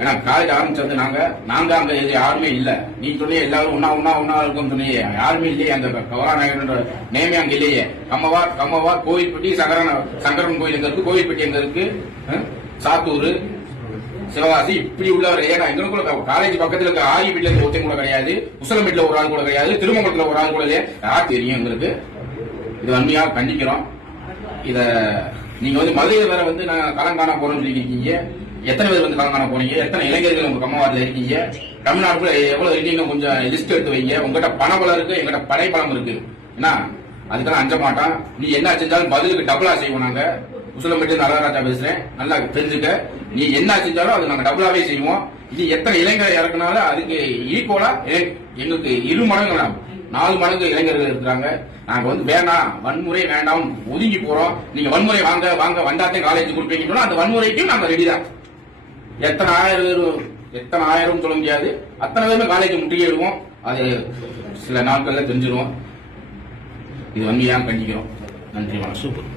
ஏன்னா காலேஜ் ஆரம்பிச்சது நாங்க அங்க யாருமே இல்ல. நீ சொன்னீங்க எல்லாரும் ஒன்னா இருக்கும் சொன்னீங்க, யாருமே இல்லையே. அந்த கவராநாயகன்ற நேமே அங்க இல்லையே. கம்மவார் கோவில்பட்டி சங்கரன் கோயில் எங்க இருக்கு, கோவில்பட்டி எங்க இருக்கு, சாத்தூர் சிவகாசி இப்படி உள்ளவர். ஏன்னா எங்களுக்குள்ள காலேஜ் பக்கத்துல இருக்க ஆரி வீட்டுல இருக்க ஒருத்தன் கூட கிடையாது, உசலமேட்ல ஒரு ஆள் கூட கிடையாது, திருமங்கலத்துல ஒரு ஆள் கூட இல்லையே. யார் தெரியும் எங்களுக்கு. இது வன்மையாக கண்டிக்கிறோம். இத நீங்க மதுரையில வேற நான் கலங்காண போறோம்னு சொல்லியிருக்கீங்க. எத்தனை பேர் கலங்காண போறீங்க? எத்தனை இளைஞர்கள் உங்க கம்மவாரில் இருக்கீங்க? தமிழ்நாட்டுக்குள்ள எவ்வளவு இருக்கீங்க? கொஞ்சம் லிஸ்ட் எடுத்து வைங்க. உங்ககிட்ட பணபலம் இருக்கு, எங்கிட்ட படைப்பலம் இருக்கு. என்ன அதுக்கெல்லாம் அஞ்ச மாட்டான். நீ என்ன செஞ்சாலும் பதிலுக்கு டபுளா செய்வோம். நாங்க உசிலம்பட்டி நடராஜா பேசுறேன், நல்லா தெரிஞ்சுக்க. நீ என்ன செஞ்சாலும் அது நாங்க டபுளாவே செய்வோம். நீ எத்தனை இளைஞரை இறக்குனாலும் அதுக்கு ஈக்குவலா எங்களுக்கு 2 மடங்கு 4 மடங்கு இளைஞர்கள் இருக்கிறாங்க. நாங்க வேண்டாம், வன்முறை வேண்டாம், ஒதுங்கி போறோம். நீங்க வன்முறை வாங்க வந்தாத்தே காலேஜ் கொடுப்பீங்கன்னா அந்த வன்முறைக்கும் நாங்க ரெடி தான். எத்தனை ஆயிரம் சொல்ல முடியாது, அத்தனை பேருமே காலேஜ் முற்றுகையிடுவோம். அது சில நாட்கள்ல தெரிஞ்சிருவோம். இது வன்மையாக கண்டிக்கிறோம். நன்றி, வணக்கம். சூப்பர்.